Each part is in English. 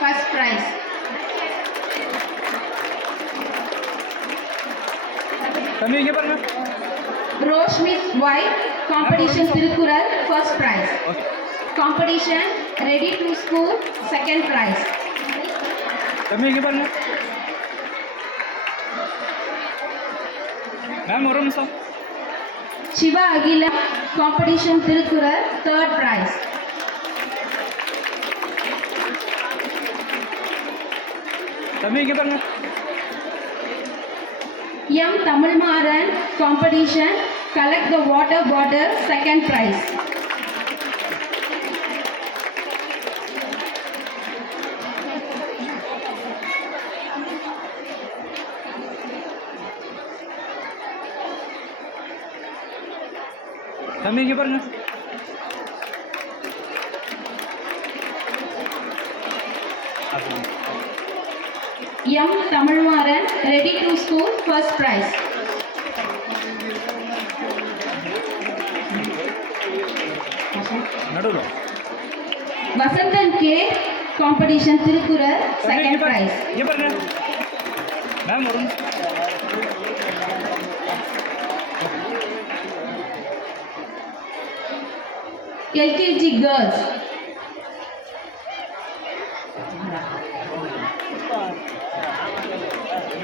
first prize. தம்பி இங்க பாருங்க. Roshmith Y, competition Tirukural, first prize. Okay. Competition Ready to School, second prize. தம்பி இங்க பாருங்க. மேம் ஒரு நிமிஷம். Shiva Agilam, competition Tirukural, third prize. தம்பி இங்க பாருங்க. M. Tamil Maran, competition Collect the Water Bottle, second prize. தம்பி இங்க பாருங்க. M. Tamil Maran, Ready to School, first prize. நடுவுல. Vasantan K, competition Tirukural, second prize. இங்க பாருங்க. மேம் ஒரு நிமிஷம். LKG Girls.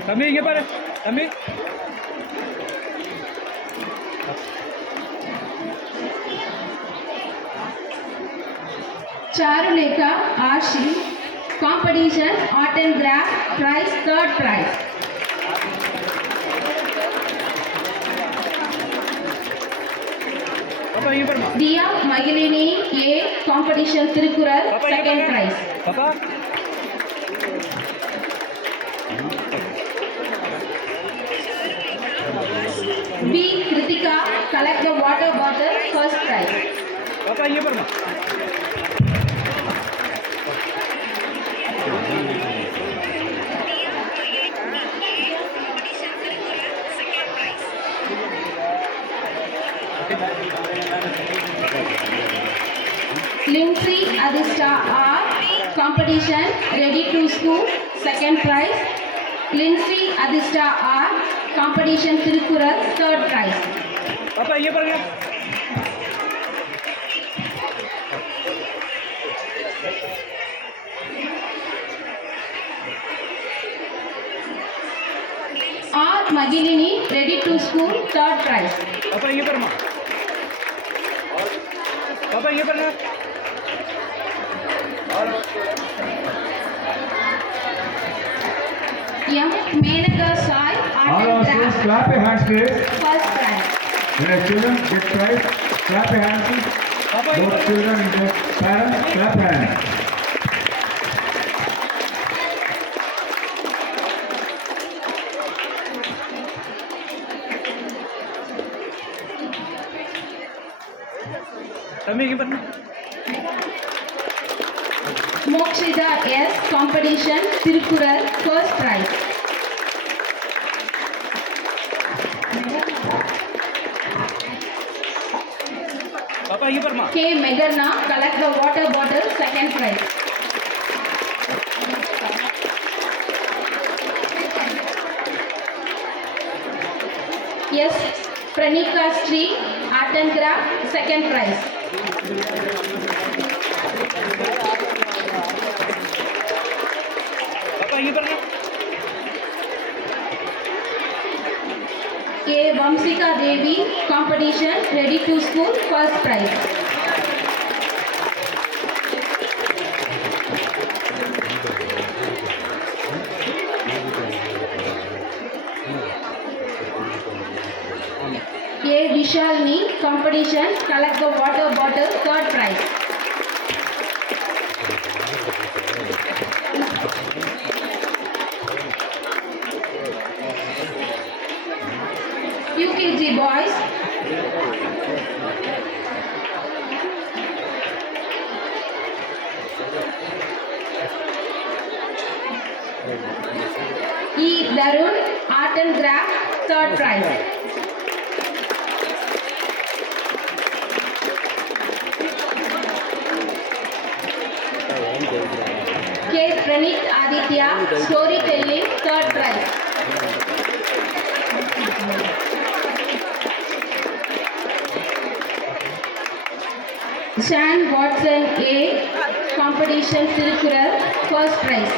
தம்பி இங்க பாரு. தம்பி Charuleka Ashi, competition Art and Craft, prize, third prize. பாப்பா இங்க பாருமா. Dia Magilini A, competition Tirukural, பாப்பா இங்க second பாருங்க. prize. பாப்பா B. Kritika, collect the water bottle, first prize. பாப்பா இங்க பாருமா. Lindsay Adista R, competition Ready to School, second prize. Lindsay Adista R, competition Tirukural, third prize. பாப்பா இங்க பாருங்க. R. Magilini, Ready to School, third prize. பாப்பா இங்க பாருமா. பாப்பா இங்க பாருங்க. M. Menaka Sai, Art All and our students, Craft, clap your hands, please. first prize. When the children get prize, clap your hands. பாப்பா இங்க Both பாருங்க. children and their parents, clap your hands. தம்பி இங்க பாருங்க. Mokshida S, competition Tirukural, first prize. பாப்பா இங்க பாருமா. K. Megarna, collect the water bottle, second prize. S. Pranika Street, Art and Craft, second prize. பாப்பா இங்க பாருங்க. A. Vamsika Devi, competition Ready to School, first prize. A. Vishalini, competition collect the water bottle, third prize. UKG boys. E. Darun, Art and Craft, third prize. K. Pranit Aditya, storytelling, third prize. Shan Watson A, competition Tirukural, first prize.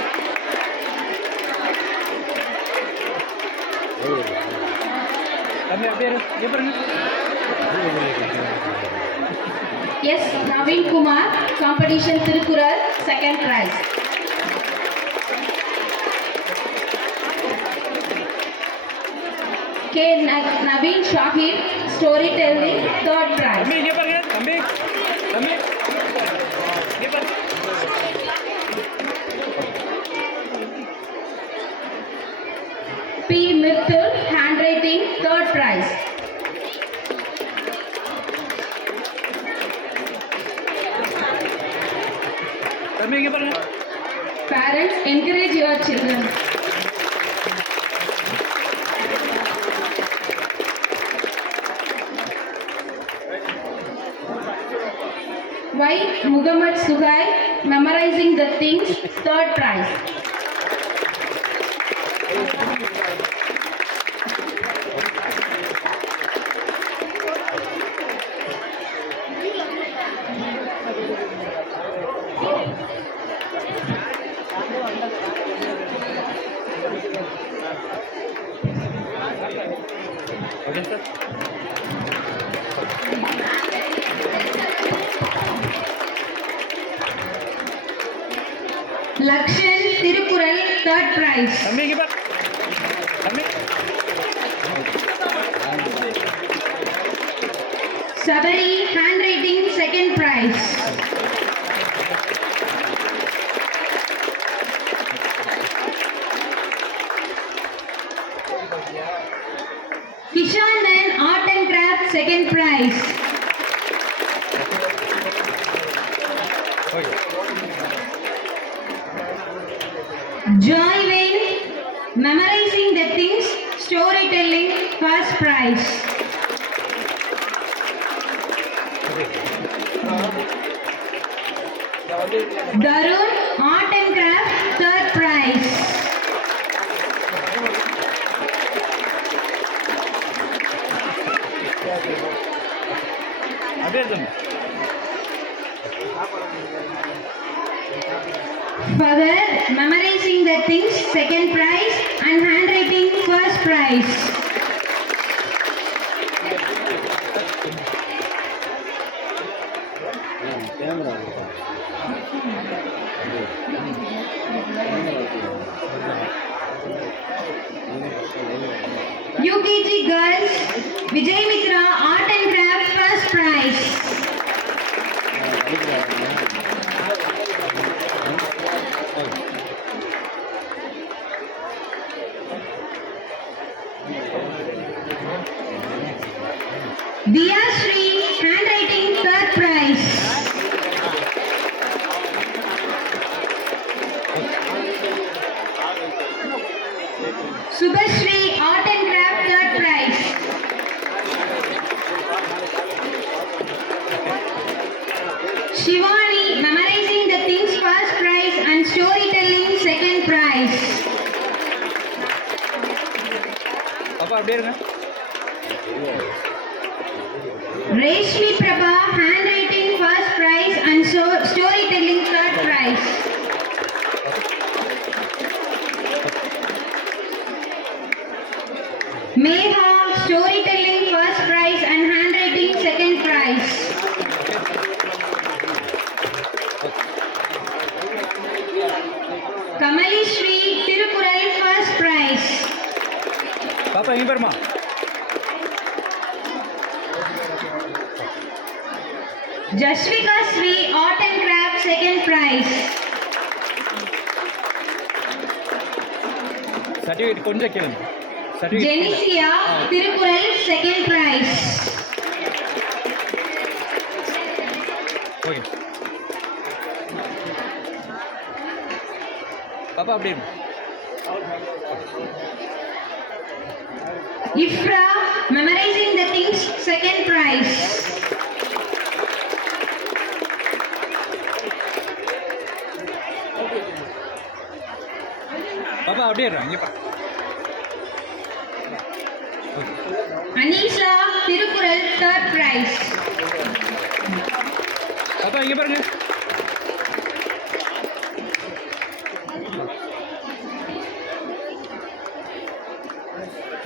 தம்பி அப்படியே இரு. இங்க பாருங்க. Yes, Naveen Kumar, competition Tirukural, second prize. K. Naveen Shahid, storytelling, third prize. தம்பி இங்க பாருங்க. தம்பி தம்பி இங்க பாருங்க. P. Mithul, handwriting, third prize. தம்பி இங்க பாருங்க. Parents, encourage your children. Y. Muhammad Sugai, memorizing the things, third prize. Okay sir. Lakshan Tirukural, third prize. தம்பி இங்க பாரு. தம்பி Sabari, handwriting, second prize. Kishanan, art and craft, second prize. Okay. Joy Wayne, memorizing the things, storytelling, first prize. Darun, art and craft, third prize. அப்படியே தம்பி. Father, memorizing the things, second prize, and handwriting, first prize. UKG girls, Vijay Mitra, art and craft, first prize. Diya Shri, handwriting, third prize. Subhashri, art and craft, third prize. Shivani, memorizing the things, first prize, and storytelling, second prize. பாப்பா அப்படியே இருங்க. Reshmi Prabha, handwriting, first prize, and storytelling, third prize. Megha, storytelling, first prize, and handwriting, second prize. Kamalishri, Tirukural, first prize. பாப்பா இங்க பாருமா. Jasvika Sri, art and craft, second prize. Certificate கொஞ்சம் கேளுங்க. Certificate Jenicia, Tirukural, second prize. Okay. பாப்பா அப்படியே இருங்க. Ifra, memorizing the things, second prize. பாப்பா அப்படியே இருடா இங்கே பாரு. Anisha Tirukural, third prize. பாப்பா இங்கே பாருங்க.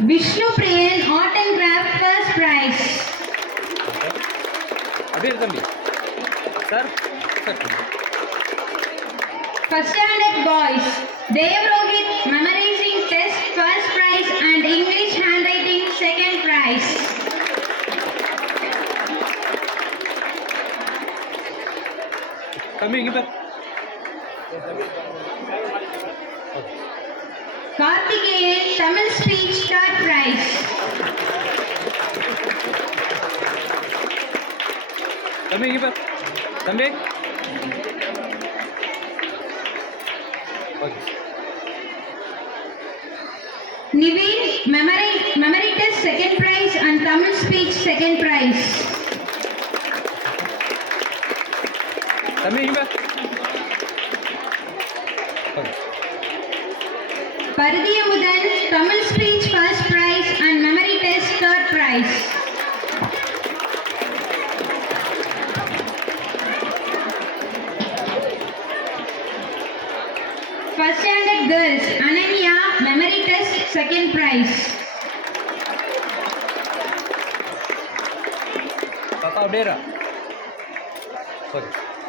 Vishnu Priyan, art and craft, first prize. அப்படியே இரு தம்பி. Sir sir First standard boys, Devrohit, memorizing test, first prize, and English handwriting, second prize. தம்பி இங்கே பாரு. Karthikeyan, Tamil speech, third prize. தம்பி இங்கே பாரு. தம்பி okay. Niveen, memory test, second prize, and Tamil speech, second prize. தம்பி இங்கே பாரு. Okay. Pardhiyamudan, Tamil speech, first prize, and memory test, third prize. First standard girls, Ananya, memory test, second prize. பாப்பா அப்படியே இரு. Okay.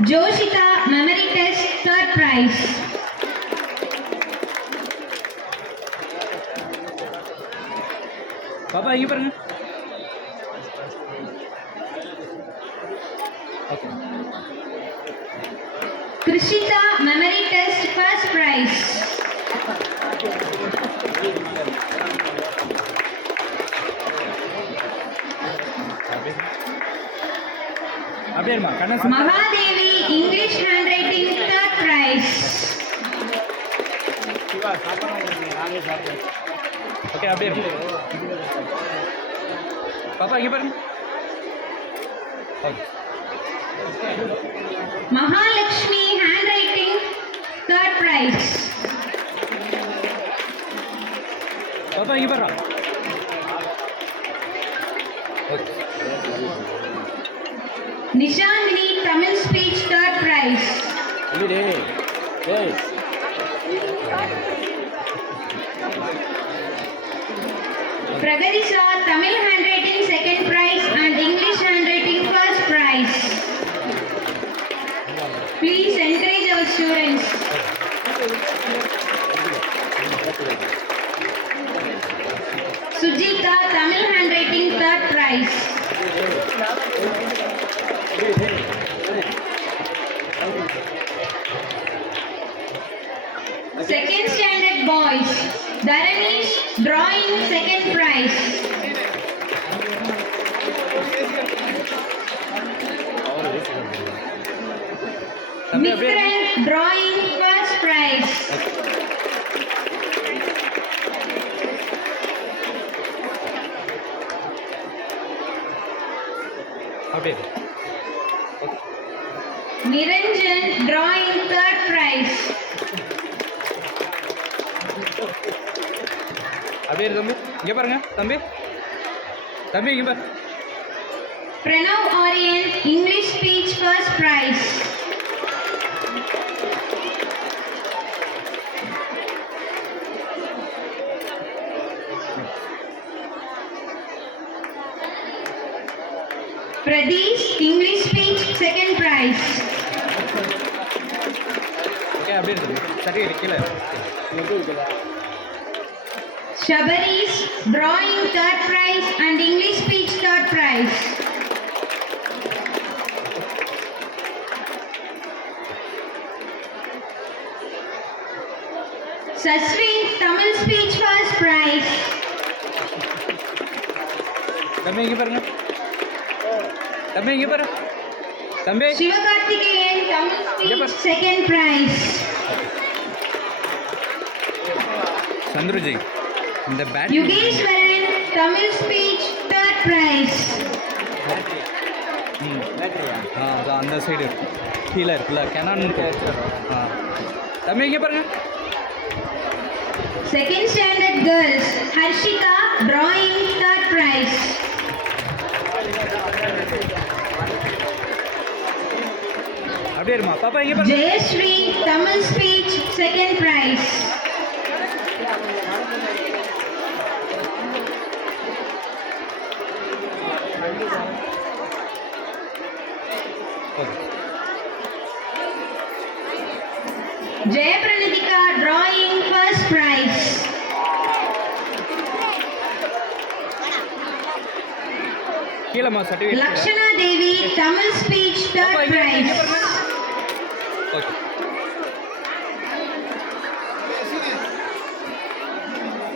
Joshita, memory test, third prize. பாப்பா இங்கே பாருங்க. Okay. Krishita, memory test, first prize. அப்படியே இருமா Kannan. Mahadevi, English handwriting, third prize. Okay அப்படியே இரு. பாப்பா இங்கே பாருங்க. Okay. Mahalakshmi, handwriting, third prize. பாப்பா இங்கே பாருடா. Okay. Nishandini, Tamil speech, third prize. Pragadisha, Tamil handwriting, second prize, and English handwriting, first prize. Please encourage our students. Sujita, Tamil handwriting, third prize. Second standard boys, Dharanish, drawing, second prize. தம்பி அப்படியே இரு. Mithran, drawing, first prize. அப்படியே இரு. Niranjan, drawing, third prize. அப்படியே இரு தம்பி. இங்கே பாருங்க தம்பி. தம்பி இங்கே பாரு. Pranav Aryan, English speech, first prize. Pradesh, English speech, second prize. Okay அப்படியே இரு. சர்டிஃபிகேட் கீழே. Shabaris, drawing, third prize, and English speech, third prize. Saswin, Tamil speech, first prize. தம்பி இங்கே பாருங்க. தம்பி இங்கே பாரு. தம்பி Sivakarthikeyan, Tamil Yep. speech, second prize. Chandruji இந்த bad Yugeshwaran, Tamil speech, third prize. அதான் அந்த சைடு கீழே இருக்குல்ல கெனான். ஆ தம்பி இங்கே பாருங்க. Second standard girls, Harshika, drawing, third prize. அப்படியே இருமா பாப்பா இங்க பாருங்க Jayashree, Tamil speech, second prize. Okay Jayapranithika, drawing, first prize. கீழமா certificate Lakshana Devi, Tamil speech, third பாப்பா இங்க prize. பாருங்க ஓகே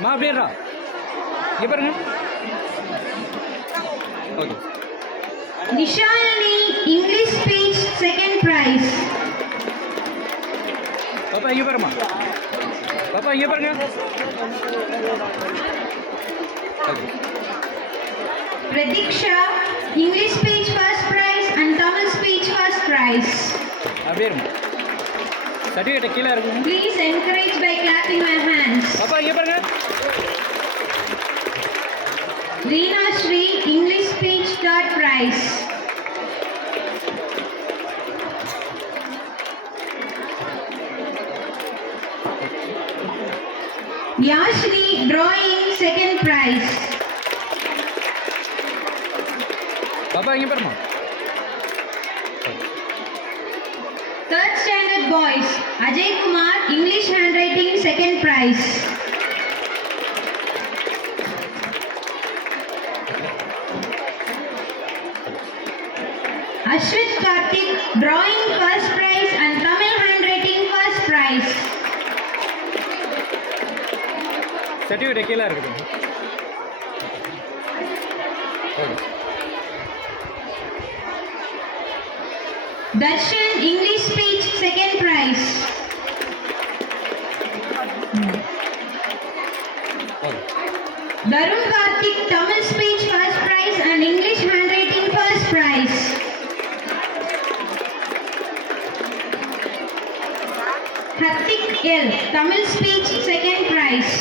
மா அப்படியேடா இங்க பாருங்க okay Nishalini, English speech, second prize. பாப்பா இங்க பாருமா பாப்பா இங்க பாருங்க okay Pradiksha, English speech, first prize and Tamil speech, first prize. அப்படியே இருமா சர்டிஃபிகேட் கீழே இருக்கும் Please encourage by clapping your hands. பாப்பா இங்க பாருங்க Reena Shri, English speech, third prize. Yashni, drawing, second prize. பாப்பா இங்க பாருமா Third standard boys, Ajay Kumar, English handwriting, second prize. Ashwit Karthik, drawing, first prize and Tamil handwriting, first prize. Certificate கீழே இருக்குது okay Darshan, English speech, second prize. Okay Darun Karthik, Tamil speech, first prize and English handwriting, first prize. Hartik L, Tamil speech, second prize.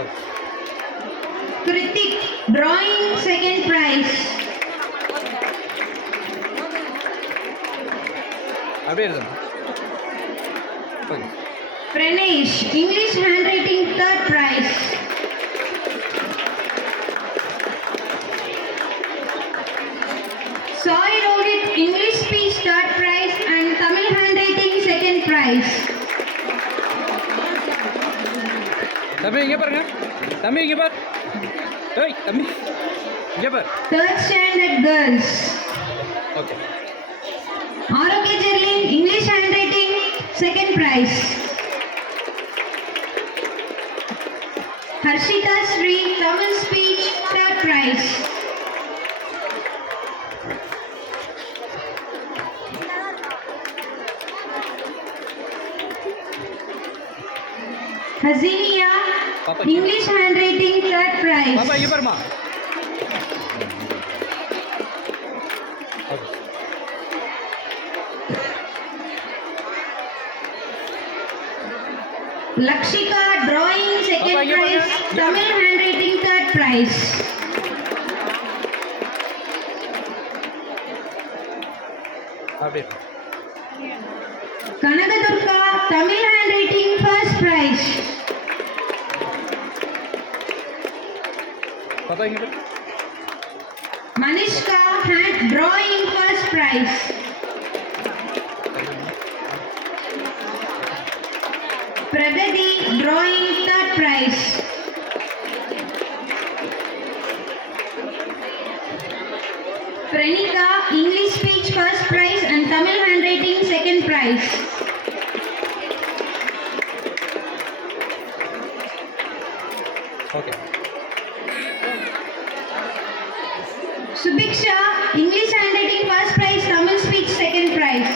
Okay Kritik, drawing, second prize. அப்படியே இருக்குமா okay Pranesh, English handwriting, third prize. Sai Rohit, English speech, third prize and Tamil handwriting, second prize. தம்பி இங்க பாருங்க தம்பி இங்க பார் ஏய் தம்பி இங்க பார் Third standard girls. Okay Arogya Jerlin, English handwriting, second prize. Harshita Sri, Tamil speech, third prize. Hazinia, Papa, English handwriting, third prize. பாப்பா இங்க பாருமா okay Lakshika, drawing, second Papa, here, prize. here. Tamil handwriting, third prize. அப்படியே Kanakadurga, Tamil handwriting, first prize. பாப்பா இங்க பாரு Manishka, hand drawing, first prize. Pragati, drawing, third prize. Pranika, English speech, first prize and Tamil handwriting, second prize. Okay Subiksha, English handwriting, first prize, Tamil speech, second prize.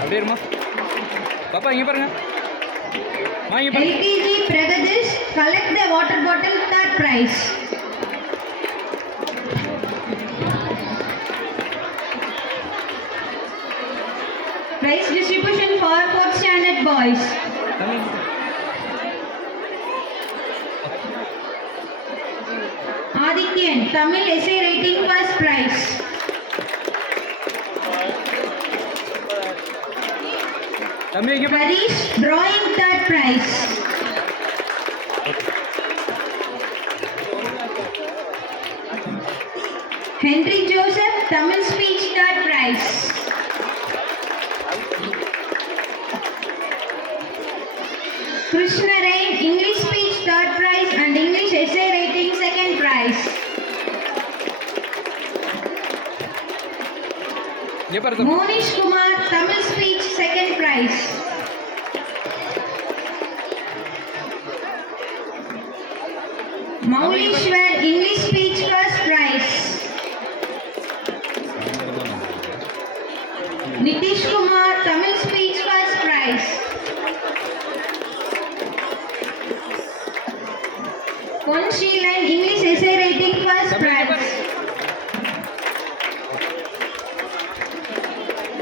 அப்படியே இருமா பாப்பா இங்க பாருங்க மா இங்க பாருங்க LKG Pragadish, collect the water bottle, third prize. Prize distribution for 4th standard boys. தம்பி Adityan, Tamil essay writing first prize. தம்பி இங்கே பாரு Harish, drawing third prize. Henry Joseph, Tamil speech third prize. Krishna Rain, English speech third prize and English essay writing second prize. இங்கே பாரு தம்பி Monish Kumar, Tamil speech second prize. Maulishwar, English speech first prize. Nitish Kumar, Tamil speech first prize. Conshilan, English essay writing first தம்பி இங்கே prize. பாரு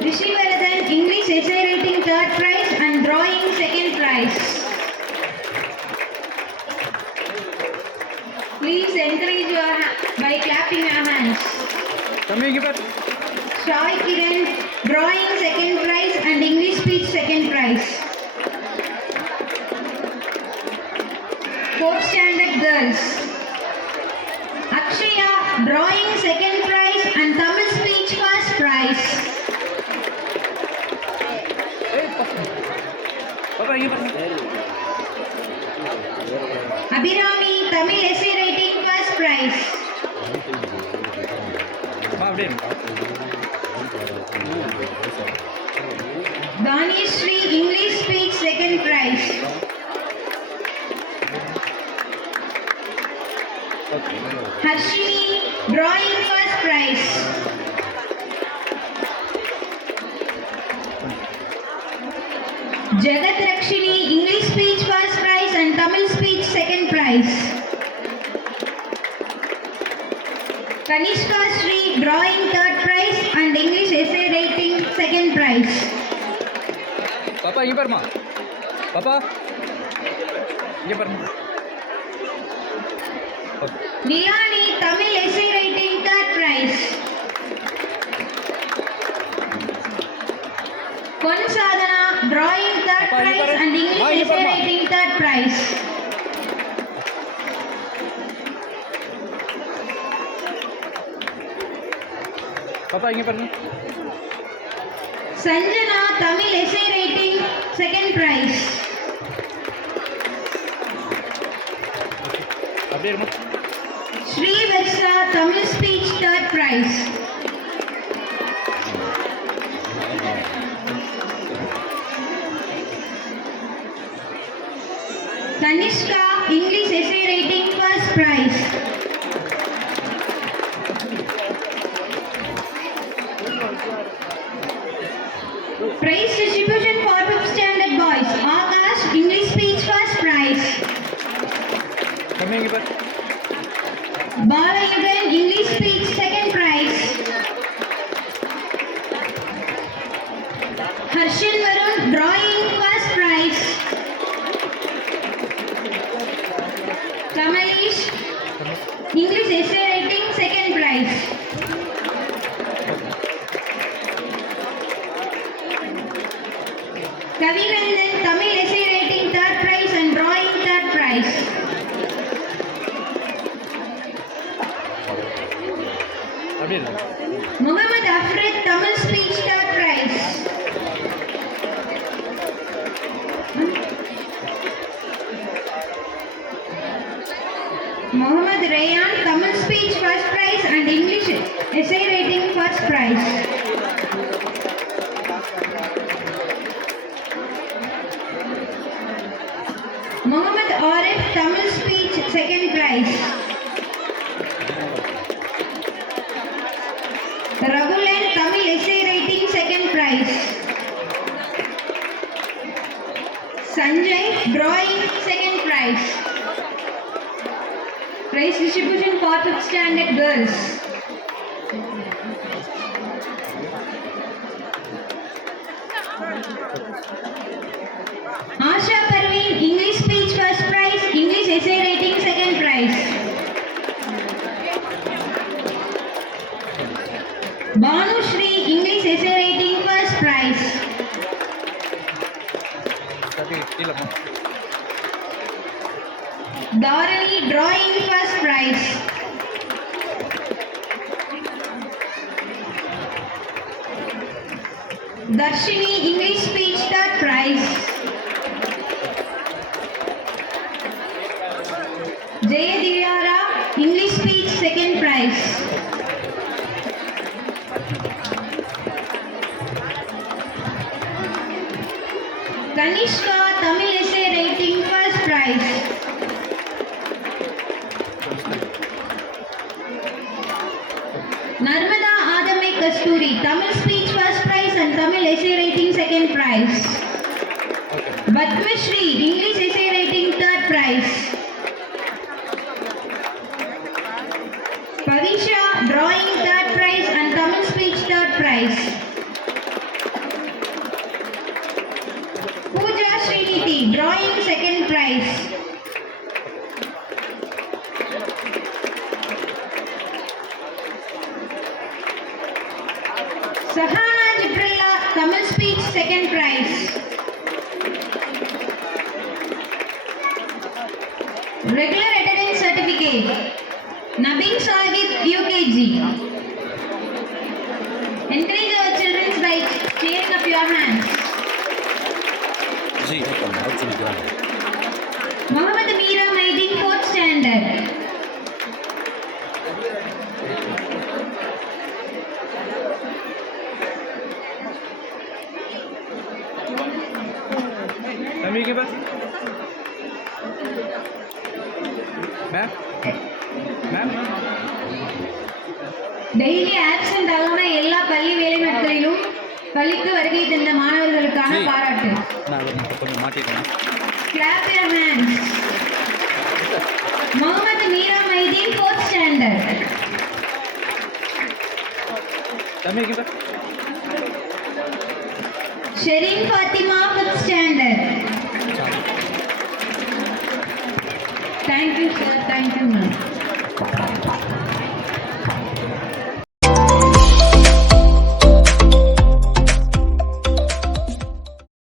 Rishi Varadan, English essay writing third prize and drawing second prize. Please encourage by clapping your hands. தம்பி இங்கே பாரு Shai Kiran, drawing second prize and English speech second prize. 4th standard girls. Akshaya, drawing second prize and Tamil speech first prize. பாப்பா இங்கே பாரு Abhirami, Tamil essay writing first prize. வா அப்படியே இரு. Danishri, English speech second prize. Harshini, drawing first prize. Jagat Rakshini, English speech first prize and Tamil speech second prize. Kanishka Sri, drawing third prize and English essay writing second prize. பாப்பா இங்கே பாருமா பாப்பா இங்கே பாருமா Nilani, Tamil essay writing third prize. Konsadana, drawing third Appa, you prize parang- and English Ma, you essay parang- writing third prize. பாப்பா இங்கே பாருங்க Sanjana, Tamil essay writing second prize. அப்படியே இருமா Sri Versa, Tamil speech third prize. Tanishka, English essay writing first prize. Prize distribution for 5th standard boys. Akash, English speech first prize. தம்பி இங்கே பாரு Balayagan, English speech second prize. Harshan Varun, drawing first prize. Kamalesh, English essay writing second prize. Kavinandan, Tamil essay writing third prize and drawing third prize. அப்படியே இரு Muhammad Afred, Tamil speech third prize. Muhammad Rayan, Tamil speech first prize and English essay writing first prize. Muhammad Arif, Tamil speech second prize. Raghulan, Tamil essay writing second prize. Sanjay, drawing second prize. Prize distribution for 5th standard girls. Asha Parveen, English speech first prize, English essay writing second prize. Banu Shri, English essay writing first prize. Dharani, drawing first prize. Darshini, English speech third prize. Jaya Divyara, English speech second prize. Kanishka, Tamil essay writing first prize. Narmada Adame Kasturi, Tamil speech first prize and Tamil essay writing second prize. Batmashri, English essay writing third prize. Pavisha, drawing third prize and Tamil speech third prize. Pooja Sriniti, drawing second prize. Sahana Jibrilla, Tamil speech second prize. Regular attendance certificate. Nabin Sahib, UKG. Encourage our children by cheering up your hands. जी बहुत सी निकला है Muhammad Meera Maidin, 4th standard. तमी के पास ma'am ma'am daily absent ஆகாம எல்லா பள்ளி வேலை நாட்களிலும் பள்ளிக்கு வருகை தந்த மாணவர்களுக்கான ஜி. பாராட்டு. நான் கொஞ்சம் மாட்டிட்டேன் Clap your hands. Muhammad Meera Maidin, 4th standard. तमी के पास Sherin Fatima, 5th standard. Thank you sir, thank you ma'am.